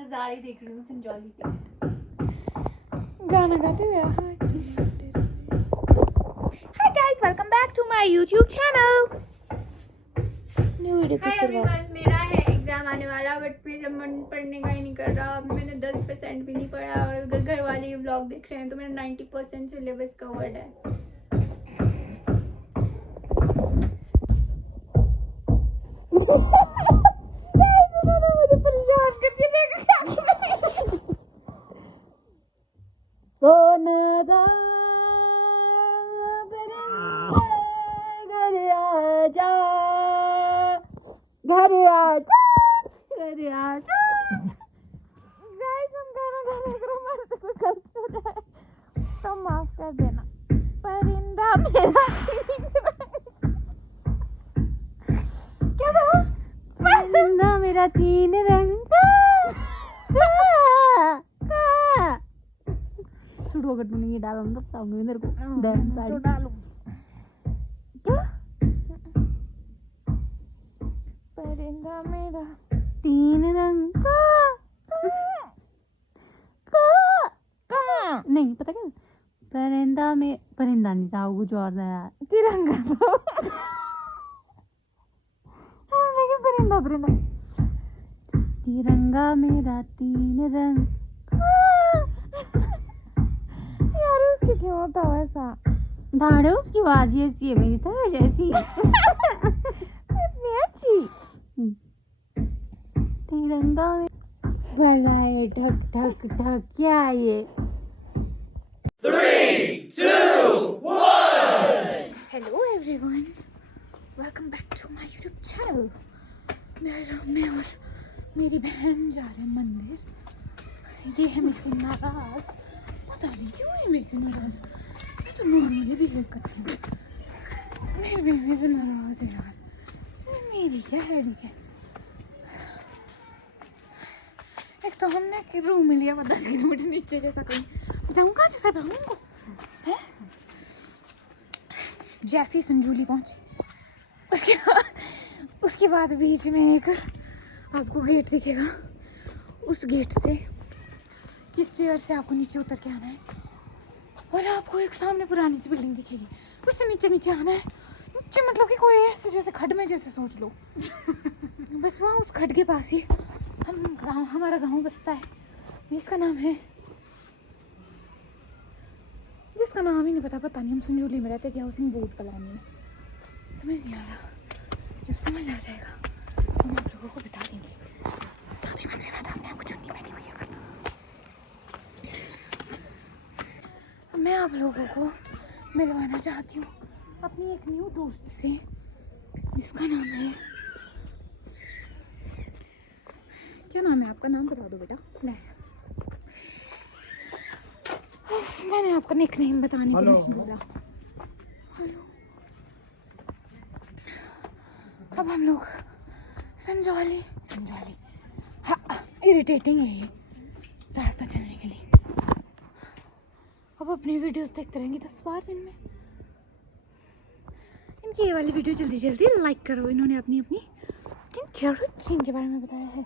नजारे देख रही हूँ संजौली के। गाना गाते हुए hi guys, welcome back to my YouTube channel. New video की शुरुआत। मेरा है एग्जाम आने वाला, बट मेरा मन पढ़ने का ही नहीं कर रहा। मैंने 10% भी नहीं पढ़ा, और अगर घर वाले ये व्लॉग देख रहे हैं तो मेरा 90% सिलेबस कवर्ड है। तो माफ कर देना। परिंदा मेरा क्या था? परिंदा मेरा तीन रंग छुड़ो, अगर तूने ये डाला तो बताऊंगी मेरे को। तो डालूं क्या? परिंदा मेरा तीन रंग नहीं पता क्या, परिंदा में परिंदा नहीं था, कुछ और था यार। तिरंगा था। लेकिन परिंदा परिंदा तिरंगा मेरा तीन रंग। यार उसकी क्यों होता वैसा? धाड़े उसकी आवाज ऐसी है, मेरी तरह जैसी। इतनी अच्छी। तिरंगा में बजाए ठक ठक ठक। क्या ये? 3, 2, 1। Hello everyone, welcome back to my YouTube channel. मैं और मेरी बहन जा रहे हैं मंदिर। ये है मेरे से नाराज, पता नहीं क्यों है मेरे से नाराज। मैं तो नॉर्मली बिहेव करती हूँ, मेरे बेबी से नाराज है यार। मेरी क्या हेडेक है। एक तो हमने एक रूम में लिया 10 किलोमीटर नीचे, जैसा कहीं बताऊँ कहाँ जैसा बताऊँ उनको है। जैसी संजूली पहुंची उसके बाद बीच में एक आपको गेट दिखेगा। उस गेट से इस चेयर से आपको नीचे उतर के आना है, और आपको एक सामने पुरानी सी बिल्डिंग दिखेगी, उससे नीचे नीचे आना है। नीचे मतलब कि कोई ऐसे जैसे खड्ड में जैसे सोच लो। बस वहाँ उस खड्ड के पास ही हमारा गांव बसता है, जिसका नाम ही नहीं पता नहीं। हम संजौली में रहते हैं, हाउसिंग बोर्ड कॉलोनी में। समझ नहीं आ रहा, जब समझ आ जाएगा तो हम आप लोगों को बता देंगे। साथ ही में हमने आपको चुन्नी पहनी हुई है। मैं आप लोगों को मिलवाना चाहती हूँ अपनी एक न्यू दोस्त से, जिसका नाम है, क्या नाम है आपका? नाम बता दो बेटा। मैंने आपका निकनेम बताने को नहीं बोला। हेलो। अब हम लोग संजौली हाँ, इरिटेटिंग है ये रास्ता चलने के लिए। अब अपनी वीडियोस देखते रहेंगे 10 बार दिन में। इनकी ये वाली वीडियो जल्दी लाइक करो। इन्होंने अपनी स्किन केयर रूटीन के बारे में बताया है।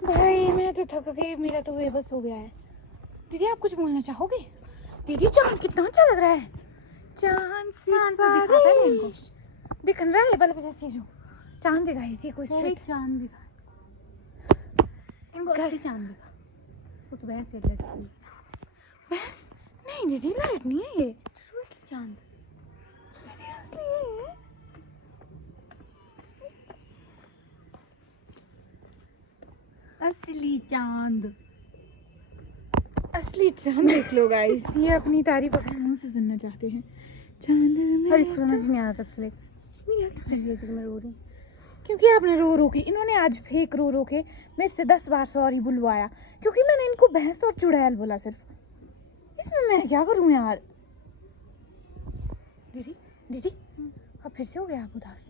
भाई मैं तो थक गई, मेरा तो बेबस हो गया है। दीदी आप कुछ बोलना चाहोगे? दीदी चांद कितना अच्छा लग रहा है। चांद तो दिखाता है इनको, दिख रहा है बल्ब जैसे जो चांद दिखा इसी को। चांद दिखा इनको, असली चांद दिखा। वो तो भैंस है, लड़की भैंस नहीं दीदी, लाइट नहीं है ये, असली चांद असली चांद देख लो गाइस। ये अपनी तारीफ अपने मुंह से सुनना चाहते हैं। चांद में और इसको समझ नहीं आ रहा था। मैं रो रही क्योंकि आपने रो के, इन्होंने आज फेक रो के मेरे से 10 बार सॉरी बुलवाया, क्योंकि मैंने इनको भैंस और चुड़ैल बोला सिर्फ। इसमें मैं क्या करूं यार। दीदी अब फिर से हो गया आप उदास?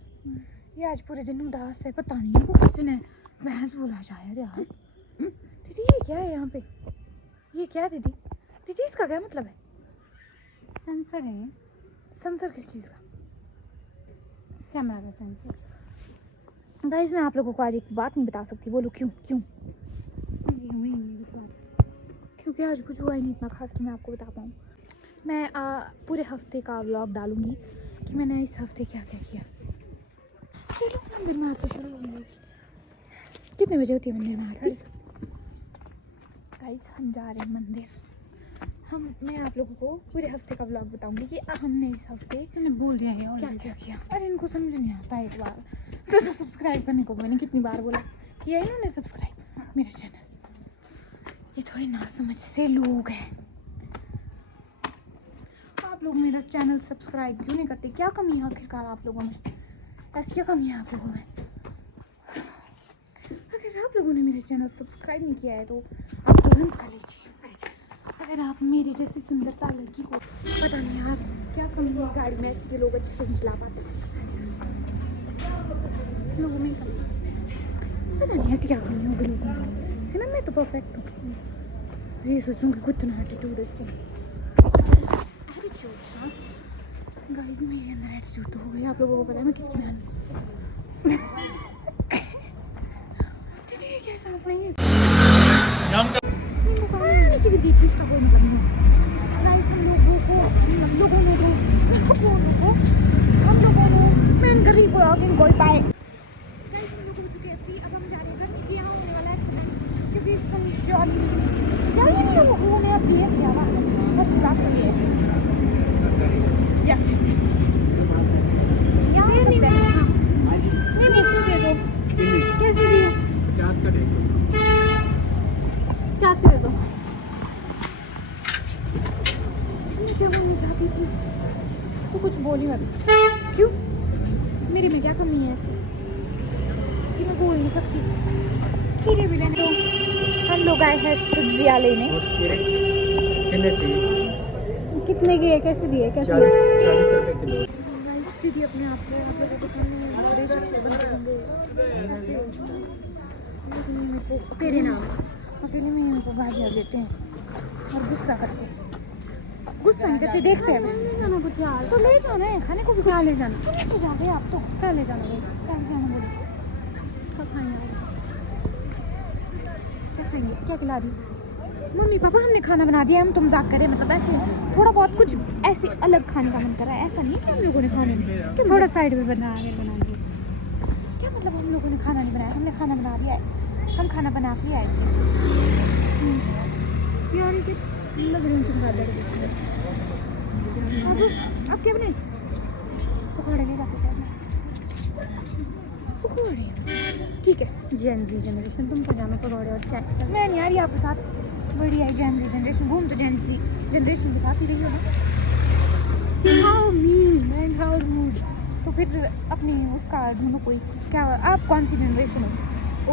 ये आज पूरे दिन उदास है, पता नहीं वो किसने भैंस बोला शायद यार। दीदी ये क्या है यहाँ पे, ये क्या है दीदी? दीदी इसका क्या मतलब है? सेंसर है, सेंसर किस चीज़ का? कैमरा का सेंसर। गाइस मैं आप लोगों को आज एक बात नहीं बता सकती, बोलो क्यों? क्यों? क्योंकि आज कुछ हुआ ही नहीं इतना खास कि मैं आपको बता पाऊँ। मैं पूरे हफ्ते का व्लॉग डालूंगी कि मैंने इस हफ्ते क्या क्या किया। चलो मंदिर में आरती शुरू होगी। कितने बजे होती है मंदिर में आरती? गाइस हम जा रहे हैं मंदिर। मैं आप लोगों को पूरे हफ्ते का व्लॉग बताऊंगी कि हमने इस हफ्ते तूने बोल दिया है क्या क्या किया। अरे इनको समझ नहीं आता एक बार तो सब्सक्राइब करने को मैंने कितनी बार बोला, किया इन्होंने सब्सक्राइब मेरा चैनल। ये थोड़े नासमझ से लोग हैं। आप लोग मेरा चैनल सब्सक्राइब क्यों नहीं करते? क्या कमी है आखिरकार आप लोगों में? ऐसी क्या कमी है आप लोगों में? अगर आप लोगों ने मेरा चैनल सब्सक्राइब नहीं किया है तो आप तुरंत कर लीजिए। अगर आप मेरी जैसी सुंदरता लड़की को, पता नहीं यार क्या कमी है गाड़ी में, ऐसे लोग अच्छे से नहीं चला पाते लोगों में कमी, पता नहीं ऐसी क्या कमी होगी लोगों में, है ना? मैं तो परफेक्ट हूँ। ये सोचूंगी खुद ना एटीट्यूड है इसको। एटीट्यूड हाँ गाइस मेरे अंदर एटीट्यूड तो हो गई। आप लोगों को पता है मैं किसकी बहन हूँ। दीदी ये कैसा आप नहीं है? नीचे गिर गई थी, इसका कोई मतलब नहीं। गाइस हम लोगों ने मैं गरीब ब्लॉगिंग कोई पाए। गाइस हम लोग हो चुके हैं फ्री, अब हम जा रहे हैं घर क्योंकि यहाँ होने वाला है एक्सीडेंट, क्योंकि इन लोगों ने अब ये किया हुआ अच्छी बात तो ये है। यस यहाँ नहीं दे दो कैसे दिए 50 का 50 दे दो। क्या बोलनी चाहती थी तो कुछ बोली मत। क्यों? मेरी में क्या कमी है ऐसी कि मैं बोल नहीं सकती? खीरे भी लेने तो हम लोग आए हैं सब्जियाँ लेने। कितने की है, कैसे दिए, कैसे 40 रुपए किलो। दीदी अपने आप को आप लोगों के सामने बड़े शक्ति बन देंगे ऐसे हो चुका है। लेकिन ये मेरे को अकेले ना अकेले में मेरे को गालियाँ देते हैं और गुस्सा करते हैं। गुस्सा नहीं करते, देखते हैं बस। जाना कुछ यार तो ले जाना है, खाने को भी क्या ले जाना? तो नीचे जाते हैं आप तो क्या ले जाना? क्या जाना बोलो? क्या खाएंगे? क्या खाएंगे? क्या खिला रही? मम्मी पापा हमने खाना बना दिया, हम तो मजाक करें, मतलब ऐसे थोड़ा बहुत कुछ ऐसे अलग खाने का मन कर रहा है। ऐसा नहीं कि हम लोगों ने खाने में कि थोड़ा साइड में बना दिया। क्या मतलब हम लोगों ने खाना नहीं बनाया? हमने खाना बना दिया है, हम खाना बना के आए थे यार। अब क्या बने? पकौड़े ले जाते हैं। पकौड़े ठीक है। जेनजी जनरेशन तुम तो जानो पकौड़े और चाय। मैं नहीं आ रही आपके साथ। बढ़िया है जेनजी जनरेशन, घूम तो जेनजी जनरेशन के साथ ही रही हो ना। How mean and how rude. तो फिर अपनी उसका ढूंढो कोई। क्या आप कौन सी जनरेशन हो?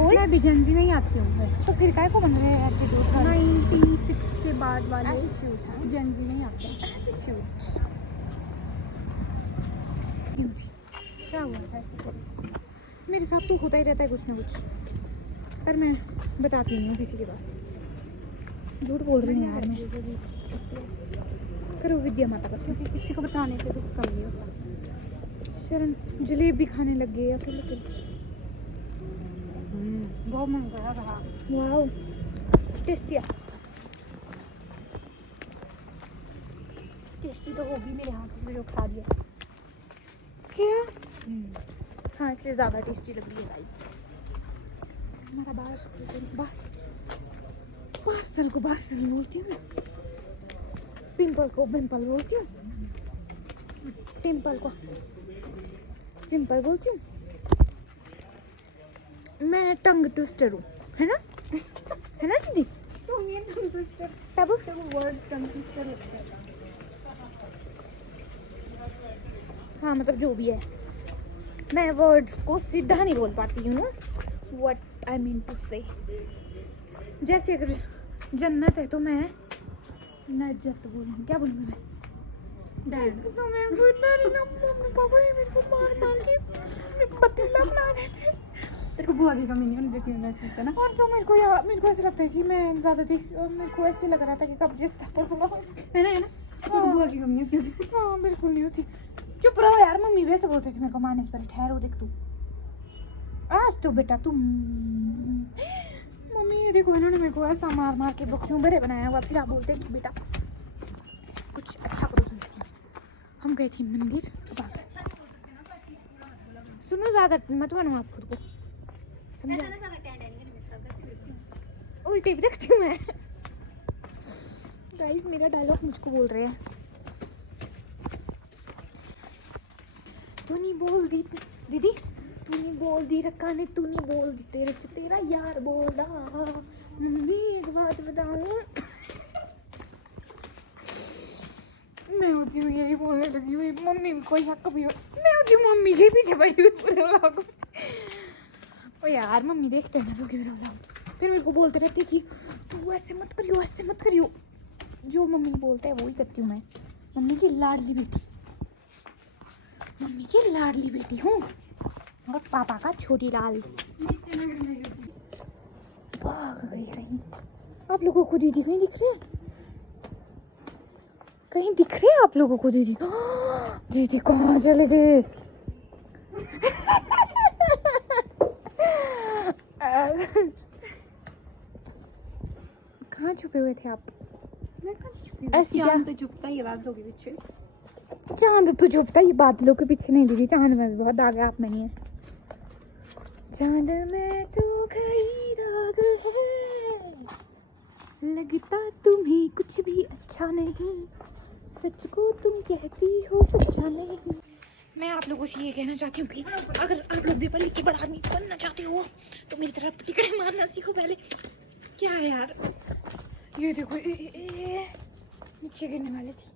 मैं भी जेनजी में ही आती हूँ। तो फिर काय को बन रहे हैं एटीट्यूड? 96 के बाद वाले एटीट्यूड जेनजी में ही आते हैं। एटीट्यूड क्या हुआ है? मेरे साथ तो होता ही रहता है कुछ ना कुछ, पर मैं बताती नहीं हूँ किसी के पास। झूठ बोल रही हूँ यार मैं। करो विद्या माता का, क्योंकि किसी को बताने से दुख कम नहीं होता। शरण जलेबी खाने लग गए अकेले अकेले। बहुत मन कर रहा। वाओ टेस्टी है। टेस्टी तो होगी मेरे हाथ से जो खा दिया। क्या? हाँ इसलिए ज़्यादा टेस्टी लग रही है गाइस। हमारा पार्सल को पार्सल बोलती हूँ, पिंपल को पिंपल बोलती हूँ, टिम्पल को सिंपल बोलती हूँ। मैं टंग ट्विस्टर हूँ, है ना? है ना दीदी? तब वर्ड टंग ट्विस्टर लगता है। हाँ मतलब जो भी है, मैं वर्ड्स को सीधा नहीं बोल पाती हूँ ना। व्हाट आई मीन टू से, जैसे अगर जन्नत है तो मैं नजत बोलूँ। क्या बोलूँ मैं? डैड तो मैं बता रही ना, मम्मी पापा ये मेरे को मार डाल के पतीला बना देते। तेरे को बुआ की कमी नहीं होनी देती है वैसे से ना। और तो मेरे को ऐसा लगता है कि मैं ज़्यादा देख, मेरे को ऐसे लग रहा था कि कब जैसे थप्पड़ बुलाऊं, है ना तेरे को बुआ की कमी होती है। हाँ बिल्कुल नहीं होती। चुप रहो यार, मम्मी भी ऐसे बोलती थी मेरे को मारने से पहले, ठहरो देख तू आज तो बेटा तुम। मम्मी ये देखो इन्होंने मेरे को ऐसा मार मार के बक्सों भरे बनाया हुआ, फिर आप बोलते हैं कि बेटा कुछ अच्छा करो जिंदगी में। हम गए थे मंदिर, सुनो ज़्यादा मत बनो आप खुद को, समझो उल्टे भी रखती हूँ मैं। गाइस मेरा डायलॉग मुझको बोल रहे हैं, तू नहीं बोल दी दीदी, तू नहीं बोल दी रक्का ने, तू नहीं बोल दी तेरे च तेरा यार बोल रहा। मम्मी एक बात बताऊं, मैं होती हूँ यही बोलने लगी हुई, मम्मी कोई हक भी हो, मैं होती हूँ मम्मी के पीछे पड़ी हुई पूरे व्लॉग में। ओ यार मम्मी देखते हैं ना लोग मेरा व्लॉग, फिर मेरे को बोलते रहती कि तू ऐसे मत करियो, ऐसे मत करियो। जो मम्मी बोलते हैं वो ही करती हूँ मैं, मम्मी की लाडली बेटी, मम्मी की लाडली बेटी हूँ और पापा का छोटी लाल। भाग गई कहीं। आप लोगों को दीदी कहीं दिख रही है? कहीं दिख रही है आप लोगों को दीदी? दीदी कहाँ चले गए? कहाँ छुपे हुए थे आप? मैं कहाँ छुपी? ऐसी क्या? चांद तो छुपता ही है बादलों के पीछे। चांद तो छुपता ही बादलों के पीछे नहीं दीदी, चांद में भी बहुत दाग है, आप में नहीं है। चांद में तू कहीं दाग है, लगता तुम्हें कुछ भी अच्छा नहीं, सच को तुम कहती हो सच्चा नहीं। मैं आप लोगों से ये कहना चाहती हूँ कि अगर आप लोग भी पढ़ के बड़ा आदमी बनना चाहते हो तो मेरी तरफ टिकट मारना सीखो पहले। क्या है यार, ये देखो नीचे गिरने वाली थी।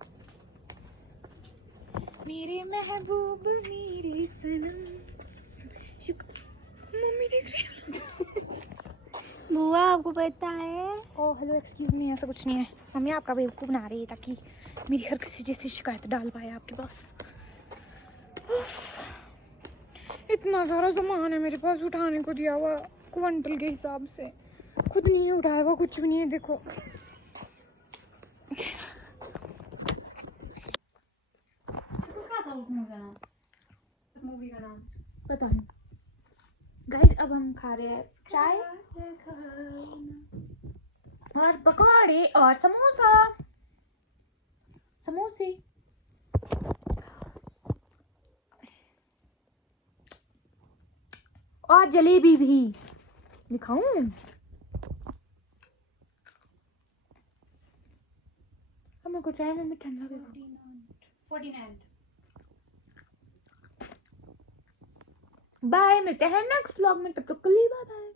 मेरे महबूब मेरे सनम, मम्मी देख रही है। बुआ आपको पता है? ओह हेलो एक्सक्यूज मी, ऐसा कुछ नहीं है मम्मी, आपका बेवकूफ़ बना रही है ताकि मेरी हर किसी जैसी शिकायत डाल पाए आपके पास। इतना सारा सामान है मेरे पास उठाने को दिया हुआ क्विंटल के हिसाब से, खुद नहीं उठाया हुआ कुछ भी नहीं है। देखो मूवी का नाम पता नहीं। गाइस अब हम खा रहे हैं चाय और पकौड़े और समोसा, समोसे। और जलेबी भी दिखाऊं? अब मेरे को चाय में ठंडा लगेगा। 49। बाय, मिलते हैं नेक्स्ट व्लॉग में, तब तक के लिए बाय बाय।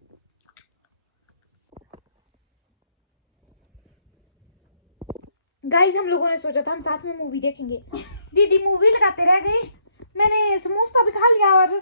गाइस हम लोगों ने सोचा था हम साथ में मूवी देखेंगे, दीदी मूवी लगाते रह गए, मैंने समोसा भी खा लिया और